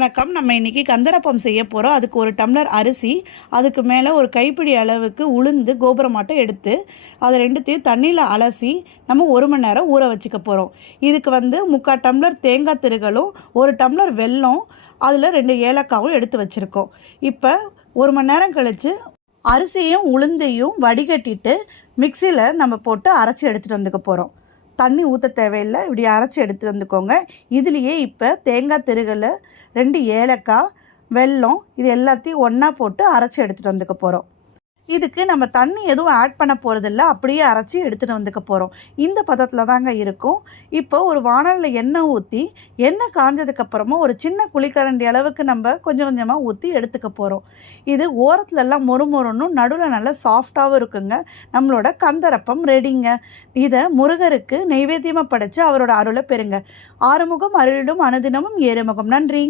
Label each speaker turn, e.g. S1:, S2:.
S1: வணக்கம். நம்ம இன்றைக்கி கந்தரப்பம் செய்ய போகிறோம் அதுக்கு ஒரு டம்ளர் அரிசி அதுக்கு மேலே ஒரு கைப்பிடி அளவுக்கு உளுந்து கோபுரமாட்டம் எடுத்து அதை ரெண்டுத்தையும் தண்ணியில் அலசி நம்ம ஒரு மணி நேரம் ஊற வச்சுக்க போகிறோம் இதுக்கு வந்து முக்கால் டம்ளர் தேங்காய் திருகலும் ஒரு டம்ளர் வெல்லம் அதில் ரெண்டு ஏலக்காவும் எடுத்து வச்சுருக்கோம். இப்போ ஒரு மணி நேரம் கழித்து அரிசியும் உளுந்தையும் வடிகட்டிட்டு மிக்சியில் நம்ம போட்டு அரைச்சி எடுத்துகிட்டு வந்துக்க போகிறோம் தண்ணி ஊற்ற தேவையில்லை. இப்படி அரைச்சி எடுத்து வந்துக்கோங்க. இதுலேயே இப்போ தேங்காய் திருகல் ரெண்டு ஏலக்காய் வெல்லம் இது எல்லாத்தையும் ஒன்றா போட்டு அரைச்சி எடுத்துகிட்டு வந்துக்க போகிறோம் இதுக்கு நம்ம தண்ணி எதுவும் ஆட் பண்ண போகிறதில்ல அப்படியே அரைச்சி எடுத்துகிட்டு வந்துக்க போகிறோம் இந்த பதத்தில் தாங்க இருக்கும். இப்போ ஒரு வானலில் எண்ணெய் ஊற்றி எண்ணெய் காஞ்சதுக்கப்புறமா ஒரு சின்ன குழிக்கரண்டி அளவுக்கு நம்ம கொஞ்சம் கொஞ்சமாக ஊற்றி எடுத்துக்க போகிறோம் இது ஓரத்துலலாம் மொறு மொறுன்னும் நடுவில் நல்லா சாஃப்டாகவும் இருக்குங்க. நம்மளோட கந்தரப்பம் ரெடிங்க இதை முருகருக்கு நெய்வேத்தியமாக படைத்து அவரோட அருளை பெறுங்க. ஆறுமுகம் அருளிடும் அனுதினமும் ஏறுமுகம். நன்றி.